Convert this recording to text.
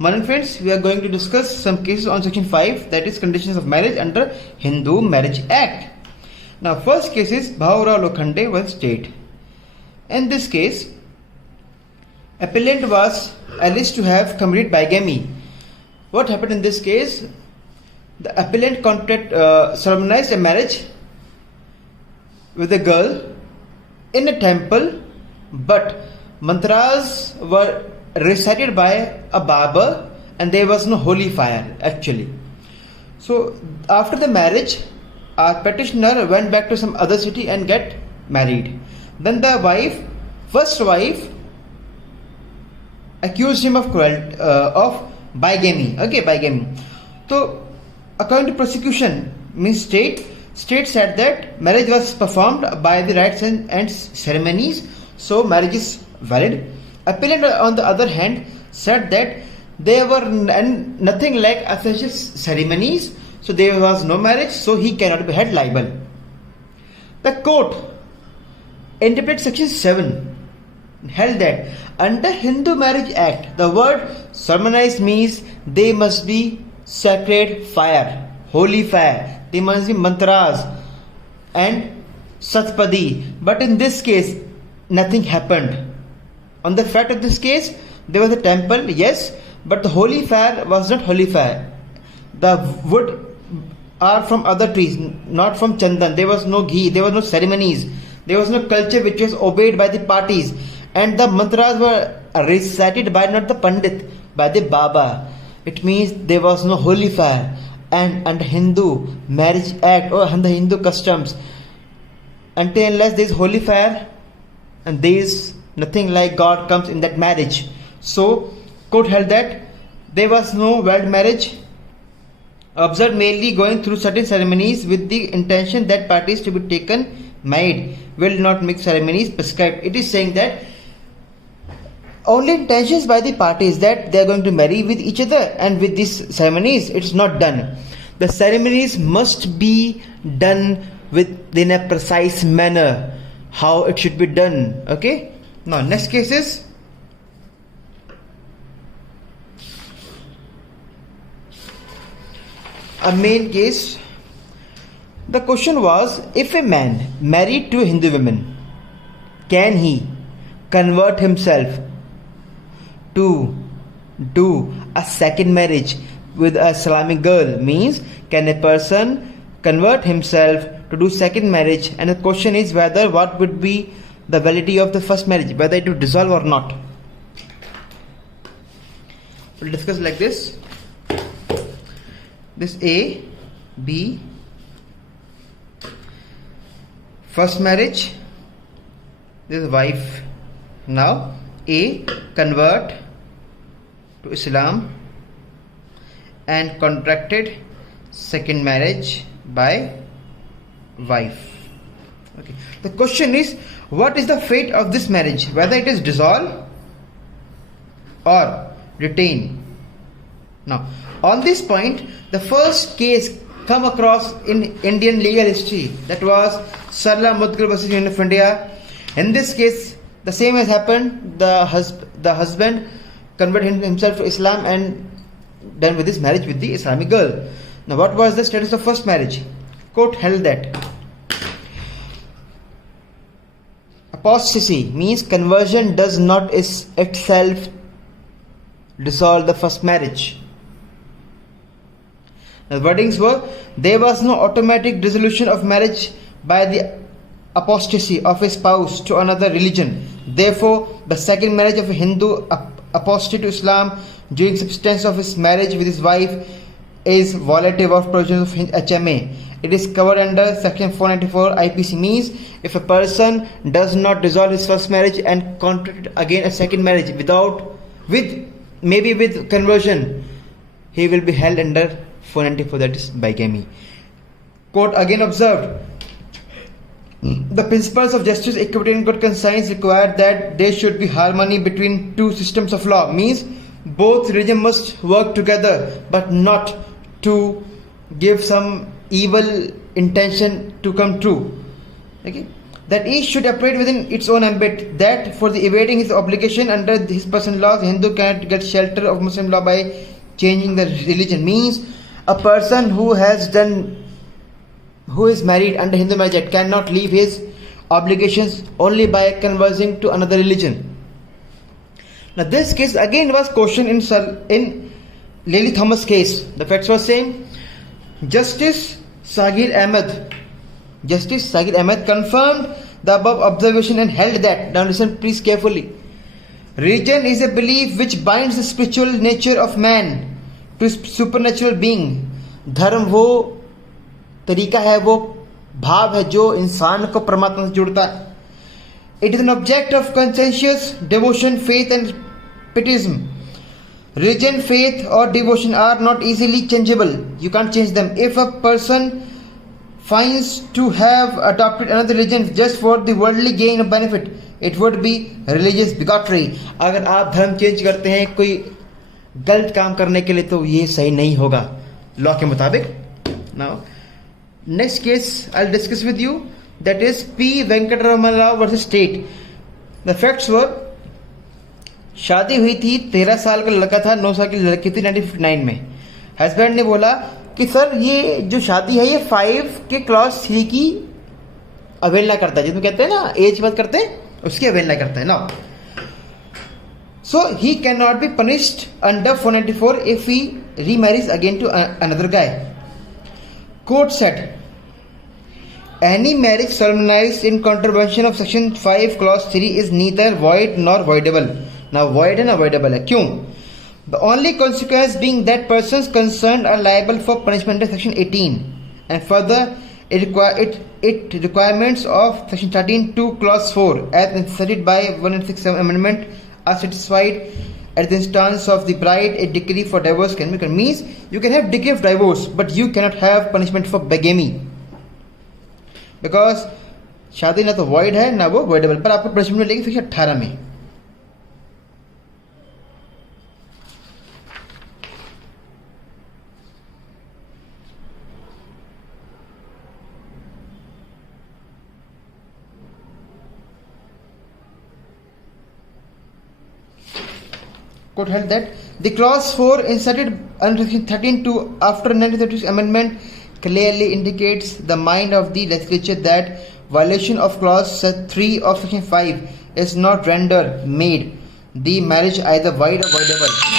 Morning friends, we are going to discuss some cases on section 5, that is conditions of marriage under Hindu Marriage Act. Now first case is Bhaurao Lokhande v. State. In this case, appellant was alleged to have committed bigamy. What happened in this case? The appellant solemnized a marriage with a girl in a temple, but mantras were recited by a barber and there was no holy fire actually. So after the marriage, our petitioner went back to some other city and get married. Then the first wife accused him of bigamy. Bigamy. So according to prosecution, means state said that marriage was performed by the rites and ceremonies, so marriage is valid. Appellant on the other hand said that there were nothing like official ceremonies, so there was no marriage, so he cannot be held liable. The court interpreted section 7 held that under Hindu Marriage Act, the word solemnized means they must be sacred fire, holy fire, they must be mantras and satpadi. But in this case, nothing happened. On the fact of this case, there was a temple, yes, but the holy fire was not holy fire. The wood are from other trees, not from chandan. There was no ghee, there was no ceremonies, there was no culture which was obeyed by the parties, and the mantras were recited by not the pandit, by the baba. It means there was no holy fire. And under Hindu Marriage Act or under Hindu customs, until unless there is holy fire and there is nothing like God comes in that marriage. So court held that there was no valid marriage observed merely going through certain ceremonies with the intention that parties to be taken married will not make ceremonies prescribed. It is saying that only intentions by the parties that they are going to marry with each other, and with these ceremonies it is not done. The ceremonies must be done within a precise manner, how it should be done. Okay. Now next case is a main case. The question was, if a man married to a Hindu woman, can he convert himself to do a second marriage with a Islamic girl? Means, can a person convert himself to do second marriage? And the question is whether what would be the validity of the first marriage, whether it would dissolve or not. We'll discuss like this. This A, B, first marriage, this is wife. Now A convert to Islam and contracted second marriage by wife. Okay. The question is, what is the fate of this marriage, whether it is dissolved or retained? Now on this point, the first case come across in Indian legal history, that was Sarla Mudgal vs. Union of India. In this case, the same has happened. The husband converted himself to Islam and done with his marriage with the Islamic girl. Now what was the status of first marriage? Court held that apostasy means conversion does not itself dissolve the first marriage. The wordings were, there was no automatic dissolution of marriage by the apostasy of a spouse to another religion. Therefore, the second marriage of a Hindu apostate to Islam during substance of his marriage with his wife is violative of provisions of HMA. It is covered under section 494 IPC. Means, if a person does not dissolve his first marriage and contract again a second marriage with conversion, he will be held under 494, that is bigamy. Court again observed, the principles of justice, equity and good conscience require that there should be harmony between two systems of law. Means, both religions must work together, but not to give some evil intention to come true. Okay. that each should operate within its own ambit, that for the evading his obligation under his personal laws, Hindu cannot get shelter of Muslim law by changing the religion. Means a person who is married under Hindu marriage act cannot leave his obligations only by conversing to another religion. Now this case again was questioned in Lily Thomas case. The facts were same. Justice Sagir Ahmed confirmed the above observation and held that, now listen please carefully, religion is a belief which binds the spiritual nature of man to supernatural being. धर्म वो तरीका है, वो भाव है जो इंसान को परमात्मा से जोड़ता है. It is an object of conscientious devotion, faith and pietism. Religion, faith or devotion are not easily changeable. You can't change them. If a person finds to have adopted another religion just for the worldly gain of benefit, it would be religious bigotry. अगर आप धर्म change करते हैं कोई गलत काम करने के लिए तो ये सही नहीं होगा लॉ के मुताबिक. Now next case I'll discuss with you, that is P. Venkatramana Rao versus State. The facts were, शादी हुई थी, 13 साल का लड़का था, 9 साल की लड़की थी 1959 में. हस्बैंड ने बोला कि सर ये जो शादी है ये 5 के क्लॉज 3 की अवहेलना करता है, जिसमें कहते हैं ना एज बात करते हैं, उसकी अवहेलना करता है ना. So he can not be punished under 494 if he remarries again to another guy. Court said any marriage solemnized in contravention of section 5 clause 3 is neither void nor voidable. Now void and avoidable है, क्यों? The only consequence being that persons concerned are liable for punishment under section 18, and further it requirements of section 13(2) clause 4 as inserted by 167 amendment are satisfied at the instance of the bride. A decree for divorce can be, means you can have decree of divorce but you cannot have punishment for bigamy, because शादी ना तो void है ना वो voidable. पर आपको punishment मिलेगी section 18 में. Court held that the clause 4 inserted under section 13(2) after 1936 amendment clearly indicates the mind of the legislature that violation of clause 3 of section 5 is not rendered made the marriage either void or voidable.